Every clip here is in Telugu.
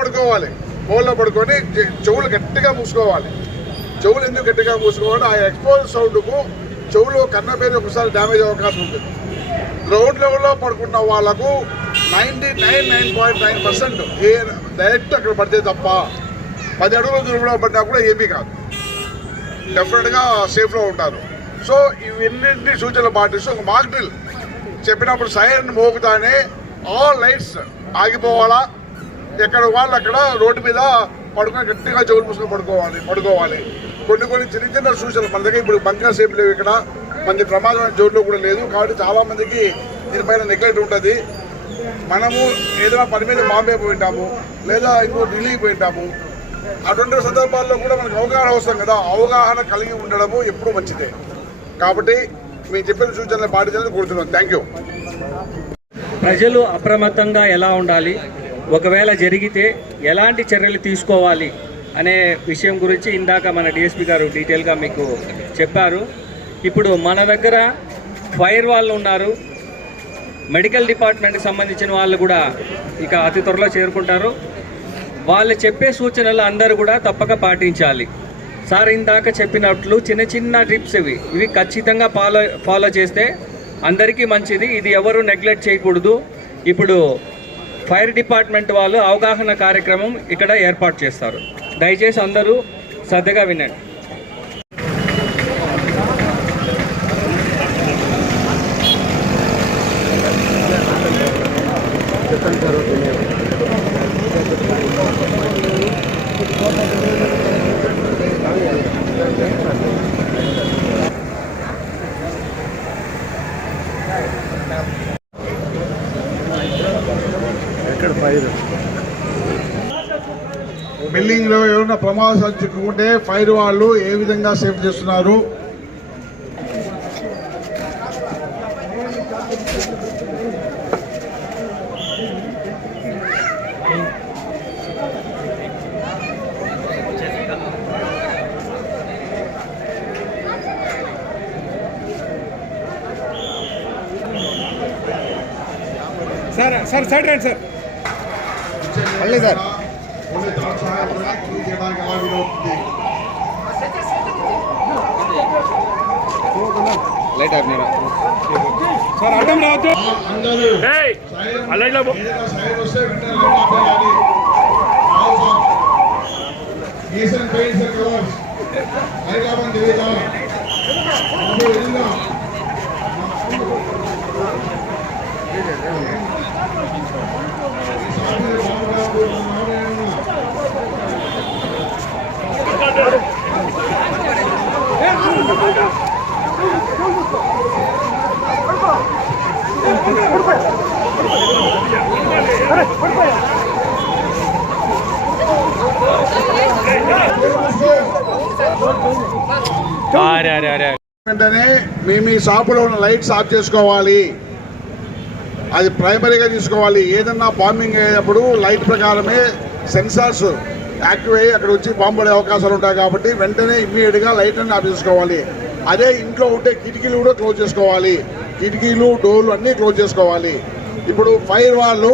పడుకోవాలి. పోల్లో పడుకొని చెవులు గట్టిగా మూసుకోవాలి. చెవులు ఎందుకు గట్టిగా మూసుకోవాలి? ఆ ఎక్స్పోజ్ సౌండ్కు చెవులు కన్నపేరు ఒకసారి డ్యామేజ్ అయ్యే అవకాశం ఉంటుంది. గ్రౌండ్ లెవెల్లో పడుకున్న వాళ్లకు 99.9% డైరెక్ట్ అక్కడ పడితే తప్ప 10 అడుగుల దూరంలో పడినా కూడా ఏమీ కాదు, డెఫినెట్గా సేఫ్లో ఉంటారు. సో ఇవన్నింటినీ సూచనలు పాటిస్తూ ఒక మాక్ డ్రిల్ చెప్పినప్పుడు సైరన్ మోగుతానే ఆల్ లైట్స్ ఆగిపోవాలా, ఎక్కడ వాళ్ళు అక్కడ రోడ్డు మీద పడుకొని గట్టిగా చెవులు మూసుకొని పడుకోవాలి. కొన్ని చిన్న సూచనలు మన దగ్గర ఇప్పుడు బంకర్ సేఫ్ లేవు, ఇక్కడ మంది ప్రమాదమైన జోన్లో కూడా లేదు. కాబట్టి చాలామందికి దీనిపైన నెగ్లెక్ట్ ఉంటుంది. మనము ఏదైనా పని మీద బాంబే పోయింటాము లేదా ఇంకో ఢిల్లీకి పోయింటాము, అటువంటి సందర్భాల్లో కూడా మనకు అవగాహన అవసరం కదా. అవగాహన కలిగి ఉండడము ఎప్పుడూ మంచిదే. కాబట్టి మీరు చెప్పిన సూచనలు పాటించాలని కోరుతున్నాను. Thank you. ప్రజలు అప్రమత్తంగా ఎలా ఉండాలి, ఒకవేళ జరిగితే ఎలాంటి చర్యలు తీసుకోవాలి అనే విషయం గురించి ఇందాక మన డిఎస్పీ గారు డీటెయిల్గా మీకు చెప్పారు. ఇప్పుడు మన దగ్గర ఫైర్ వాళ్ళు ఉన్నారు, మెడికల్ డిపార్ట్మెంట్కి సంబంధించిన వాళ్ళు కూడా ఇక అతి త్వరలో చేరుకుంటారు. వాళ్ళు చెప్పే సూచనలు అందరూ కూడా తప్పక పాటించాలి. సార్ ఇందాక చెప్పినట్లు చిన్న టిప్స్ ఇవి ఖచ్చితంగా ఫాలో చేస్తే అందరికీ మంచిది. ఇది ఎవరు నెగ్లెక్ట్ చేయకూడదు. ఇప్పుడు ఫైర్ డిపార్ట్మెంట్ వాళ్ళు అవగాహన కార్యక్రమం ఇక్కడ ఏర్పాటు చేస్తారు. దయచేసి అందరూ శ్రద్ధగా వినండి. బిల్డింగ్ లో ఏమైనా ప్రమాదాలు చిక్కుకుంటే ఫైర్ వాళ్ళు ఏ విధంగా సేఫ్ చేస్తున్నారు? సార్ సైడ్ రండి సార్. మళ్ళీ సార్ లైట్ ఆఫ్ సార్ అడ్డం రావద్దు. వెంటనే మీ షాపులో ఉన్న లైట్స్ ఆఫ్ చేసుకోవాలి. అది ప్రైమరీగా తీసుకోవాలి. ఏదన్నా బాంబింగ్ అయ్యేటప్పుడు లైట్ ప్రకారమే సెన్సార్స్ యాక్టివ్ అయ్యి అక్కడ వచ్చి బాంబు పడే అవకాశాలు ఉంటాయి. కాబట్టి వెంటనే ఇమ్మీడియట్గా లైట్ అన్ని ఆఫ్ చేసుకోవాలి. అదే ఇంట్లో ఉంటే కిటికీలు కూడా క్లోజ్ చేసుకోవాలి. కిటికీలు డోర్లు అన్నీ క్లోజ్ చేసుకోవాలి. ఇప్పుడు ఫైర్ వాళ్ళు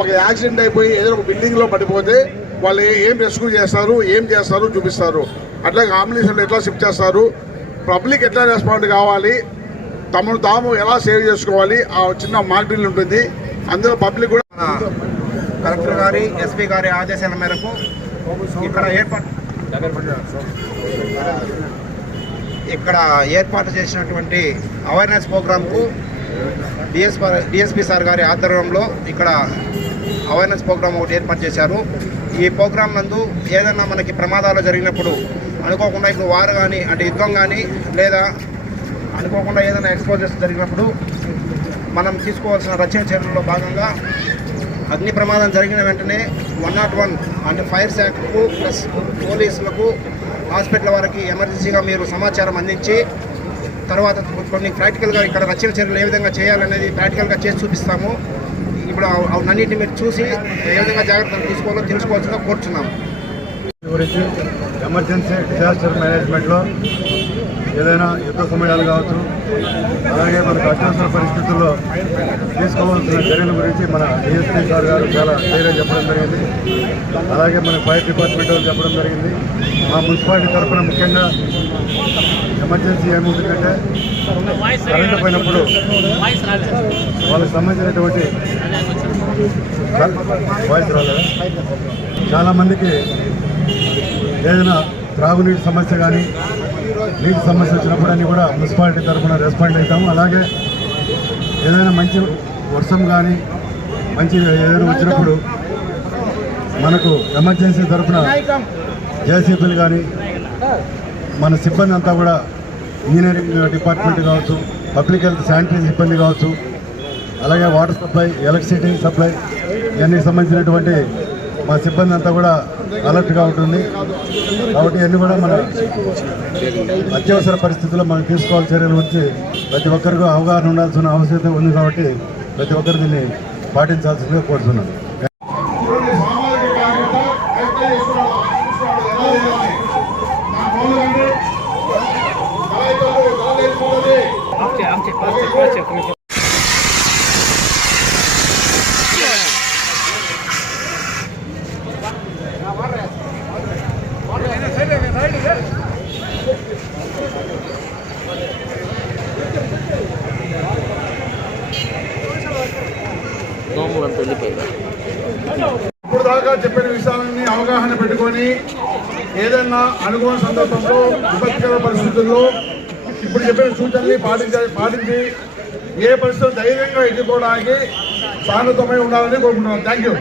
ఒక యాక్సిడెంట్ అయిపోయి ఏదైనా ఒక బిల్డింగ్లో పడిపోతే వాళ్ళు ఏం రెస్క్యూ చేస్తారు, ఏం చేస్తారు చూపిస్తారు. అట్లాగే అంబులెన్స్లు ఎట్లా షిఫ్ట్ చేస్తారు, పబ్లిక్ ఎట్లా రెస్పాండ్ కావాలి, తమను తాము ఎలా సేవ్ చేసుకోవాలి, ఆ చిన్న మాక్ డ్రిల్ ఉంటుంది. అందులో పబ్లిక్ కూడా కలెక్టర్ గారి ఎస్పీ గారి ఆదేశాల మేరకు ఇక్కడ ఏర్పాటు చేసినటువంటి అవేర్నెస్ ప్రోగ్రాంకు డిఎస్పీ సార్ గారి ఆధ్వర్యంలో ఇక్కడ అవేర్నెస్ ప్రోగ్రాం ఒకటి ఏర్పాటు చేశారు. ఈ ప్రోగ్రాం నందు ఏదైనా మనకి ప్రమాదాలు జరిగినప్పుడు అనుకోకుండా ఇప్పుడు వారు కానీ అంటే యుద్ధం కానీ లేదా అనుకోకుండా ఏదైనా ఎక్స్పోజర్స్ జరిగినప్పుడు మనం తీసుకోవాల్సిన రక్షణ చర్యల్లో భాగంగా అగ్ని ప్రమాదం జరిగిన వెంటనే 101 అంటే ఫైర్ శాఖకు ప్లస్ పోలీసులకు హాస్పిటల్ వారికి ఎమర్జెన్సీగా మీరు సమాచారం అందించి తర్వాత కొన్ని ప్రాక్టికల్గా ఇక్కడ రక్షణ చర్యలు ఏ విధంగా చేయాలనేది ప్రాక్టికల్గా చేసి చూపిస్తాము. ఇప్పుడు అవన్నింటినీ మీరు చూసి ఏ విధంగా జాగ్రత్తలు తీసుకోవాలో తెలుసుకోవాల్సిందిగా కోరుచున్నాము. గురించి ఎమర్జెన్సీ డిజాస్టర్ మేనేజ్మెంట్లో ఏదైనా యుద్ధ సమయాలు కావచ్చు, అలాగే మనకు అత్యవసర పరిస్థితుల్లో తీసుకోవాల్సిన చర్యల గురించి మన డిఎస్పీ సార్ గారు చాలా క్లియర్గా చెప్పడం జరిగింది. అలాగే మన ఫైర్ డిపార్ట్మెంట్ వాళ్ళు చెప్పడం జరిగింది. మా మున్సిపాలిటీ తరఫున ముఖ్యంగా ఎమర్జెన్సీ ఏముంటుందంటే కరెంటు పోయినప్పుడు వాళ్ళకి సంబంధించినటువంటి వాయిస్ రాలేదా, చాలామందికి ఏదైనా త్రాగునీటి సమస్య కానీ నీటి సమస్య వచ్చినప్పుడు అన్నీ కూడా మున్సిపాలిటీ తరఫున రెస్పాండ్ అవుతాము. అలాగే ఏదైనా మంచి వర్షం కానీ మంచి ఏదైనా వచ్చినప్పుడు మనకు ఎమర్జెన్సీ తరఫున జేసీబీలు కానీ మన సిబ్బంది అంతా కూడా ఇంజనీరింగ్ డిపార్ట్మెంట్ కావచ్చు, పబ్లిక్ హెల్త్ శానిటరీ సిబ్బంది కావచ్చు, అలాగే వాటర్ సప్లై, ఎలక్ట్రిసిటీ సప్లై ఇవన్నీ సంబంధించినటువంటి మా సిబ్బంది అంతా కూడా అలర్ట్గా ఉంటుంది. కాబట్టి ఇవన్నీ కూడా మన అత్యవసర పరిస్థితుల్లో మనం తీసుకోవాల్సిన చర్యల గురించి ప్రతి ఒక్కరికి అవగాహన ఉండాల్సిన అవసరం ఉంది. కాబట్టి ప్రతి ఒక్కరు దీన్ని పాటించాల్సిందిగా కోరుతున్నాను. ఇప్పుడు దాకా చెప్పిన విషయాలన్నీ అవగాహన పెట్టుకొని ఏదైనా అనుకోని సందర్భంలో విపత్కర పరిస్థితుల్లో ఇప్పుడు చెప్పిన సూచనల్ని పాటించి ఏ పరిస్థితులు ధైర్యంగా ఎదుర్కోవడానికి సానుకూలమై ఉండాలని కోరుకుంటున్నాను. Thank you.